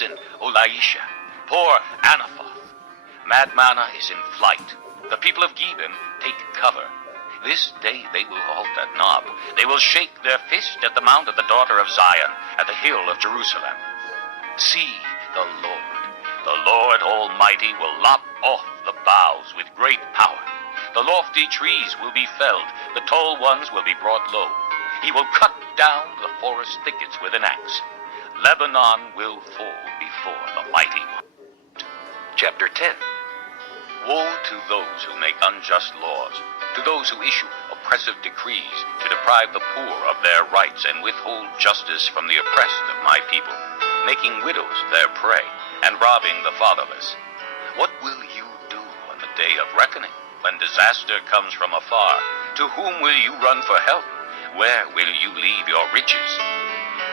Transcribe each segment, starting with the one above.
Hasten, O Laisha. Poor Anathoth. Madmana is in flight. The people of Gibeon take cover. This day they will halt at Nob. They will shake their fist at the mount of the daughter of Zion, at the hill of Jerusalem. See, the Lord Almighty will lop off the boughs with great power. The lofty trees will be felled, the tall ones will be brought low. He will cut down the forest thickets with an axe. Lebanon will fall before the mighty one. Chapter 10. Woe to those who make unjust laws, to those who issue oppressive decrees to deprive the poor of their rights and withhold justice from the oppressed of my people, making widows their prey and robbing the fatherless. What will you do on the day of reckoning, when disaster comes from afar? To whom will you run for help? Where will you leave your riches?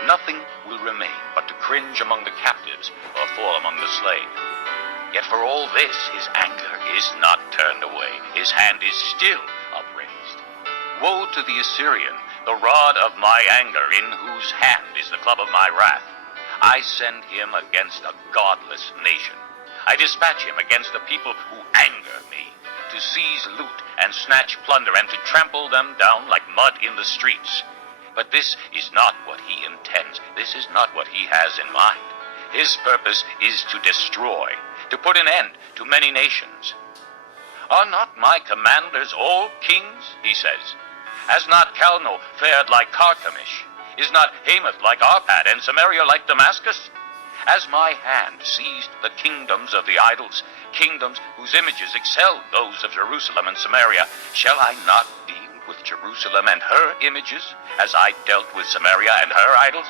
Nothing will remain but to cringe among the captives or fall among the slain. Yet for all this his anger is not turned away, his hand is still upraised. Woe to the Assyrian, the rod of my anger, in whose hand is the club of my wrath. I send him against a godless nation. I dispatch him against the people who anger me, to seize loot and snatch plunder and to trample them down like mud in the streets. But this is not what he intends. This is not what he has in mind. His purpose is to destroy, to put an end to many nations. Are not my commanders all kings, he says? Has not Calno fared like Carchemish? Is not Hamath like Arpad, and Samaria like Damascus? Has my hand seized the kingdoms of the idols, kingdoms whose images excelled those of Jerusalem and Samaria? Shall I not deal with Jerusalem and her images, as I dealt with Samaria and her idols?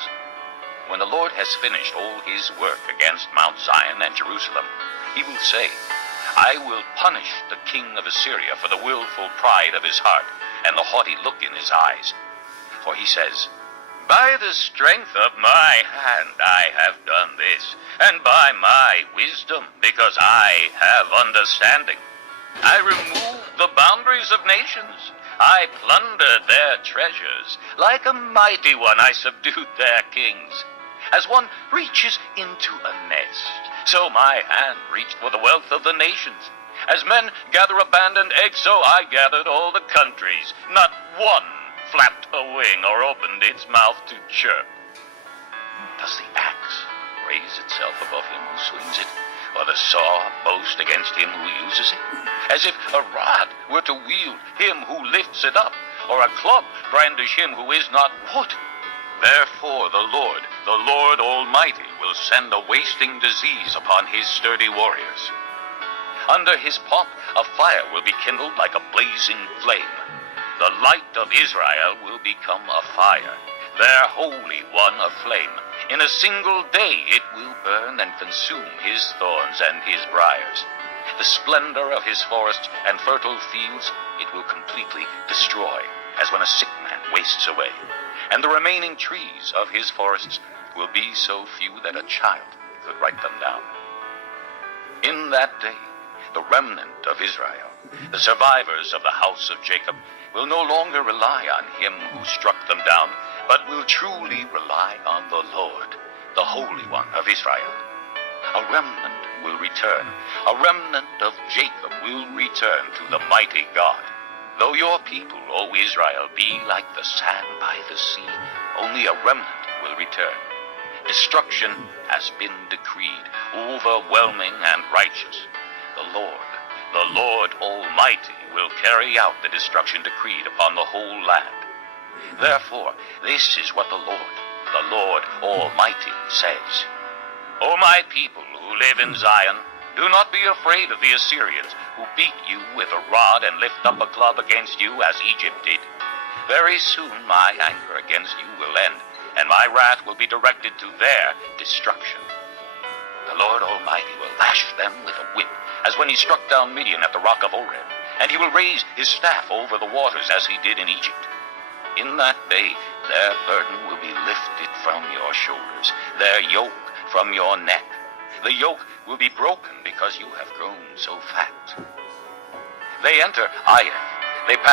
When the Lord has finished all his work against Mount Zion and Jerusalem, he will say, I will punish the king of Assyria for the willful pride of his heart and the haughty look in his eyes. For he says, by the strength of my hand I have done this, and by my wisdom, because I have understanding. I removed the boundaries of nations. I plundered their treasures. Like a mighty one I subdued their kings. As one reaches into a nest, so my hand reached for the wealth of the nations. As men gather abandoned eggs, so I gathered all the countries. Not one flapped a wing or opened its mouth to chirp. Does the axe raise itself above him who swings it, or the saw boast against him who uses it? As if a rod were to wield him who lifts it up, or a club brandish him who is not wood. Therefore the Lord Almighty, will send a wasting disease upon his sturdy warriors. Under his pomp a fire will be kindled like a blazing flame. The light of Israel will become a fire, their Holy One a flame. In a single day it will burn and consume his thorns and his briars. The splendor of his forests and fertile fields it will completely destroy, as when a sick man wastes away. And the remaining trees of his forests will be so few that a child could write them down. In that day, the remnant of Israel, the survivors of the house of Jacob, will no longer rely on him who struck them down, but will truly rely on the Lord, the Holy One of Israel. A remnant will return. A remnant of Jacob will return to the mighty God. Though your people, O Israel, be like the sand by the sea, only a remnant will return. Destruction has been decreed, overwhelming and righteous. The Lord Almighty, will carry out the destruction decreed upon the whole land. Therefore, this is what the Lord Almighty says. O my people who live in Zion, do not be afraid of the Assyrians, who beat you with a rod and lift up a club against you as Egypt did. Very soon my anger against you will end, and my wrath will be directed to their destruction. The Lord Almighty will lash them with a whip, as when he struck down Midian at the rock of Oreb, and he will raise his staff over the waters as he did in Egypt. In that day their burden will be lifted from your shoulders, their yoke from your neck. The yoke will be broken because you have grown so fat. They enter Aiath. They pass